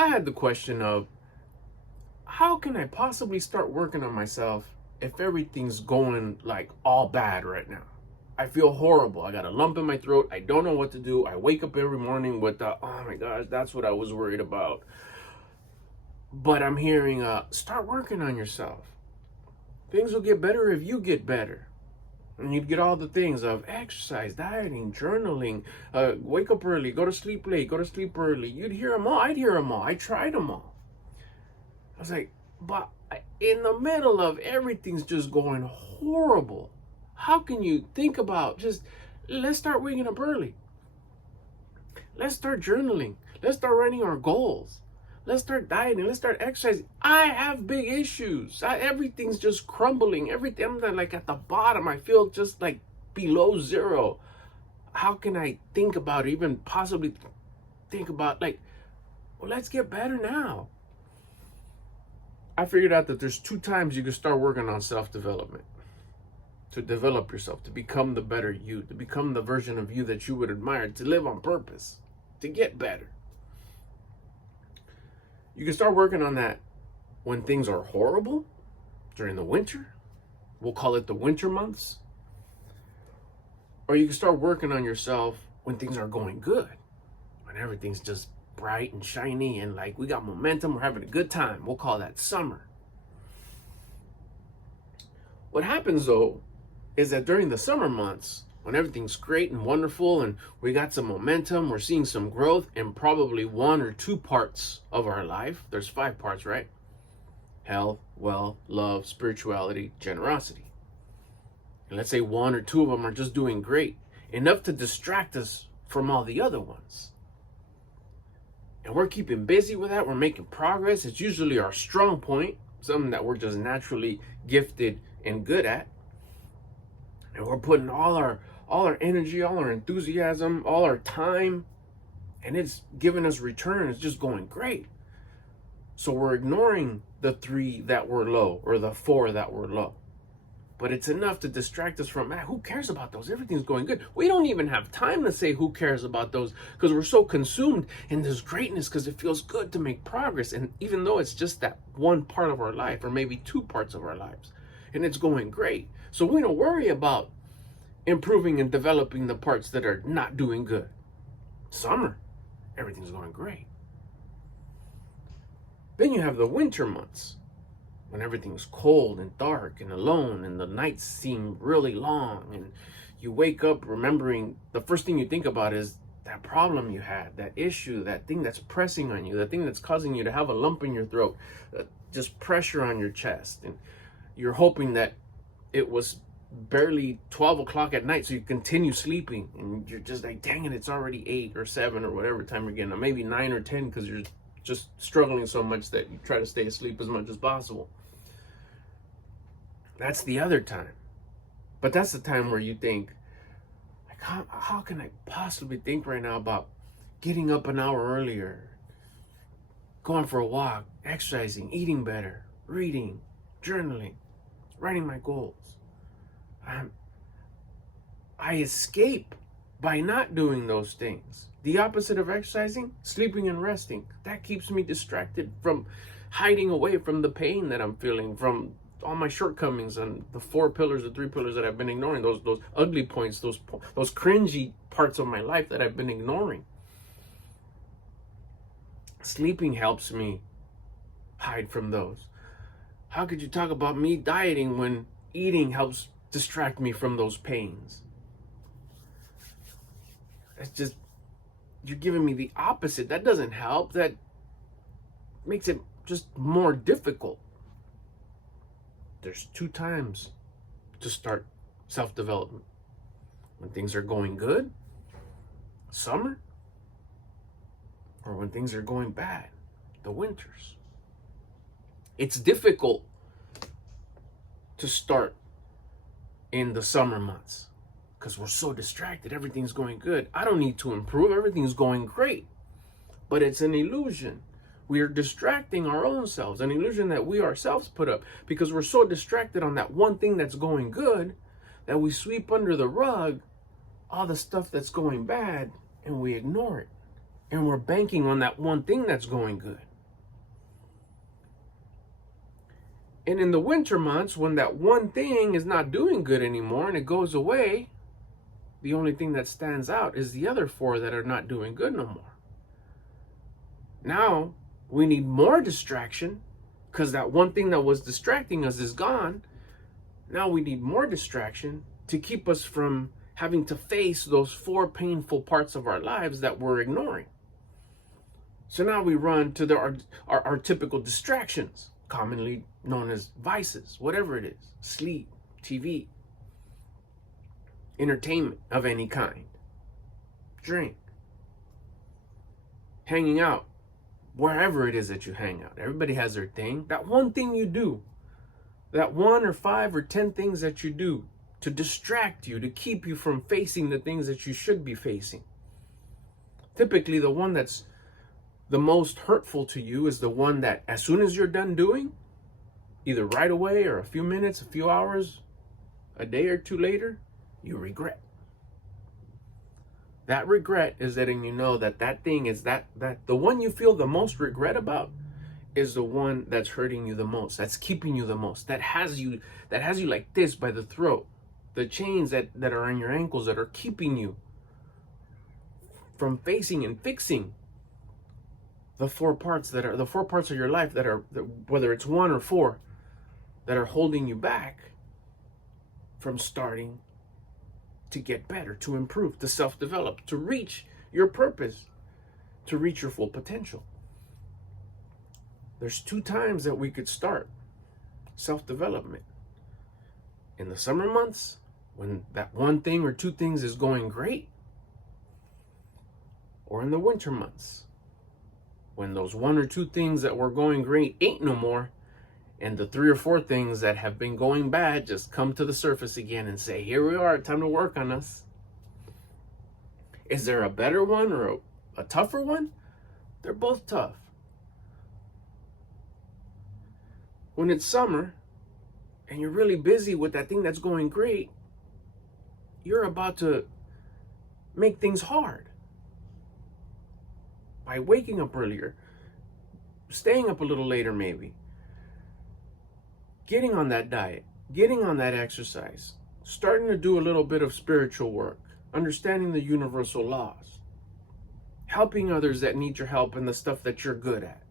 I had the question of how can I possibly start working on myself if everything's going like all bad right now? I feel horrible. I got a lump in my throat. I don't know what to do. I wake up every morning with the, oh my gosh, that's what I was worried about. But I'm hearing, start working on yourself. Things will get better if you get better. And you'd get all the things of exercise, dieting, journaling, wake up early, go to sleep late, go to sleep early. You'd hear them all. I'd hear them all. I tried them all. I was like, but in the middle of everything's just going horrible, how can you think about just, let's start waking up early. Let's start journaling. Let's start writing our goals. Let's start dieting. Let's start exercising. I have big issues. Everything's just crumbling. Everything, I'm like at the bottom. I feel just like below zero. How can I think about it, even possibly think about like, well, let's get better now. I figured out that there's 2 times you can start working on self-development. To develop yourself, to become the better you, to become the version of you that you would admire, to live on purpose, to get better. You can start working on that when things are horrible, during the winter. We'll call it the winter months. Or you can start working on yourself when things are going good, when everything's just bright and shiny and like we got momentum, we're having a good time. We'll call that summer. What happens though is that during the summer months, when everything's great and wonderful and we got some momentum, we're seeing some growth in probably 1 or 2 parts of our life. There's 5 parts, right? Health, wealth, love, spirituality, generosity. And let's say 1 or 2 of them are just doing great, enough to distract us from all the other ones. And we're keeping busy with that. We're making progress. It's usually our strong point, something that we're just naturally gifted and good at. And we're putting all our energy, all our enthusiasm, all our time, and it's giving us return. It's just going great. So we're ignoring the 3 that were low or the 4 that were low. But it's enough to distract us from, who cares about those? Everything's going good. We don't even have time to say who cares about those because we're so consumed in this greatness because it feels good to make progress. And even though it's just that 1 part of our life or maybe 2 parts of our lives, and it's going great. So we don't worry about improving and developing the parts that are not doing good. Summer, everything's going great. Then you have the winter months when everything's cold and dark and alone and the nights seem really long and you wake up remembering the first thing you think about is that problem you had, that issue, that thing that's pressing on you, that thing that's causing you to have a lump in your throat, just pressure on your chest. And you're hoping that it was barely 12 o'clock at night so you continue sleeping and you're just like, dang it, it's already 8 or 7 or whatever time you're getting, or maybe 9 or 10 because you're just struggling so much that you try to stay asleep as much as possible. That's the other time. But that's the time where you think, like, how can I possibly think right now about getting up an hour earlier, going for a walk, exercising, eating better, reading, journaling, writing my goals. I escape by not doing those things. The opposite of exercising, sleeping and resting. That keeps me distracted from hiding away from the pain that I'm feeling, from all my shortcomings and the 4 pillars, the 3 pillars that I've been ignoring, those ugly points, those cringy parts of my life that I've been ignoring. Sleeping helps me hide from those. How could you talk about me dieting when eating helps distract me from those pains? It's just, you're giving me the opposite. That doesn't help. That makes it just more difficult. There's 2 times to start self-development. When things are going good, summer, or when things are going bad, the winters. It's difficult to start in the summer months because we're so distracted. Everything's going good. I don't need to improve. Everything's going great. But it's an illusion. We are distracting our own selves, an illusion that we ourselves put up because we're so distracted on that one thing that's going good that we sweep under the rug all the stuff that's going bad and we ignore it. And we're banking on that one thing that's going good. And in the winter months, when that one thing is not doing good anymore and it goes away, the only thing that stands out is the other four that are not doing good no more. Now we need more distraction because that one thing that was distracting us is gone. Now we need more distraction to keep us from having to face those four painful parts of our lives that we're ignoring. So now we run to our typical distractions, commonly known as vices, whatever it is: sleep, TV, entertainment of any kind, drink, hanging out, wherever it is that you hang out. Everybody has their thing. That one thing you do, that 1 or 5 or 10 things that you do to distract you, to keep you from facing the things that you should be facing. Typically, the one that's the most hurtful to you is the one that as soon as you're done doing, either right away or a few minutes, a few hours, a day or two later, you regret. That regret is letting you know that that thing is that the one you feel the most regret about is the one that's hurting you the most, that's keeping you the most, that has you like this by the throat. The chains that are on your ankles that are keeping you from facing and fixing the four parts of your life that whether it's 1 or 4, that are holding you back from starting to get better, to improve, to self-develop, to reach your purpose, to reach your full potential. There's 2 times that we could start self-development. In the summer months, when that one thing or 2 things is going great, or in the winter months, when those 1 or 2 things that were going great ain't no more, and the 3 or 4 things that have been going bad just come to the surface again and say, here we are, time to work on us. Is there a better one or a tougher one? They're both tough. When it's summer and you're really busy with that thing that's going great, you're about to make things hard by waking up earlier, staying up a little later maybe, getting on that diet, getting on that exercise, starting to do a little bit of spiritual work, understanding the universal laws, helping others that need your help in the stuff that you're good at.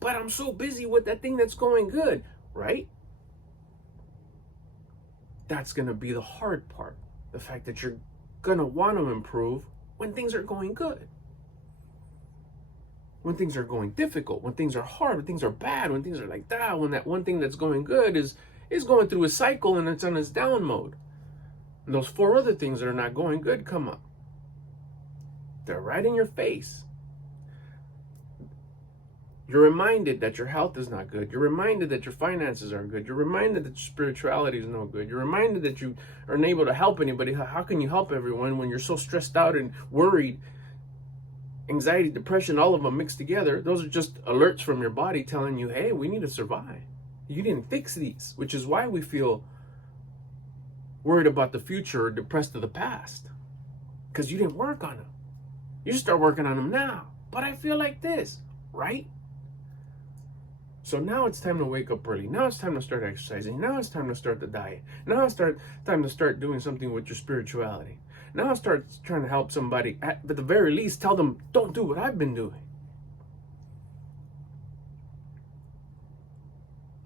But I'm so busy with that thing that's going good, right? That's going to be the hard part. The fact that you're going to want to improve when things are going good. When things are going difficult, when things are hard, when things are bad, when things are like that, when that one thing that's going good is going through a cycle and it's on its down mode. And those 4 other things that are not going good come up. They're right in your face. You're reminded that your health is not good. You're reminded that your finances aren't good. You're reminded that your spirituality is no good. You're reminded that you are unable to help anybody. How can you help everyone when you're so stressed out and worried? Anxiety, depression, all of them mixed together. Those are just alerts from your body telling you, hey, we need to survive. You didn't fix these, which is why we feel worried about the future or depressed to the past, because you didn't work on them. You start working on them now. But I feel like this, right? So now it's time to wake up early. Now it's time to start exercising. Now it's time to start the diet. Now it's time to start doing something with your spirituality. Now I start trying to help somebody. At the very least, tell them, don't do what I've been doing.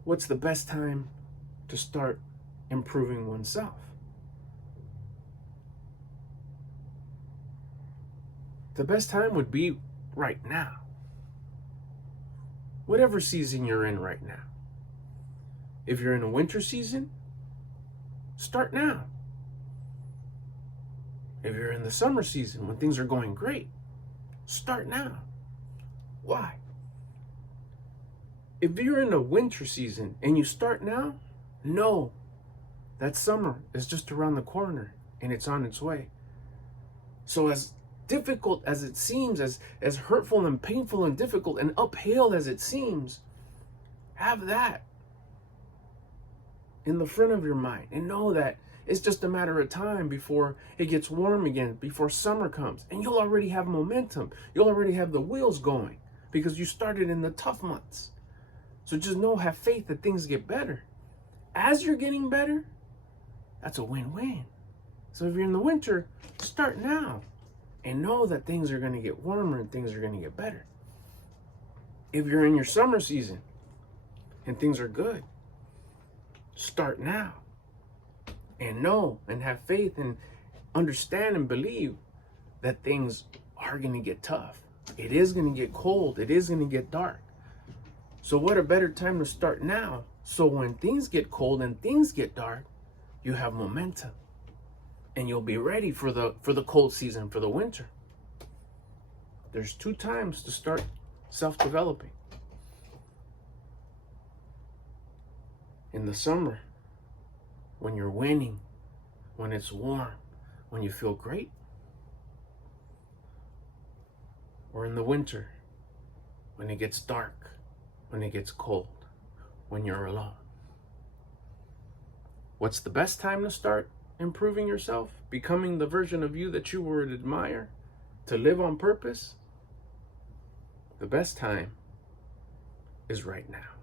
What's the best time to start improving oneself? The best time would be right now. Whatever season you're in right now. If you're in a winter season, start now. If you're in the summer season when things are going great, start now. Why? If you're in a winter season and you start now, know that summer is just around the corner and it's on its way. So as difficult as it seems, as hurtful and painful and difficult and uphill as it seems, have that in the front of your mind and know that it's just a matter of time before it gets warm again, before summer comes, and you'll already have momentum. You'll already have the wheels going because you started in the tough months. So just know, have faith that things get better. as you're getting better, that's a win-win. So if you're in the winter, start now and know that things are going to get warmer and things are going to get better. If you're in your summer season and things are good, start now and know and have faith and understand and believe that things are going to get tough. It is going to get cold. It is going to get dark. So what a better time to start now, so when things get cold and things get dark, you have momentum and you'll be ready for the cold season, for the winter. There's 2 times to start self-developing. In the summer, when you're winning, when it's warm, when you feel great. Or in the winter, when it gets dark, when it gets cold, when you're alone. What's the best time to start improving yourself, becoming the version of you that you would admire, to live on purpose? The best time is right now.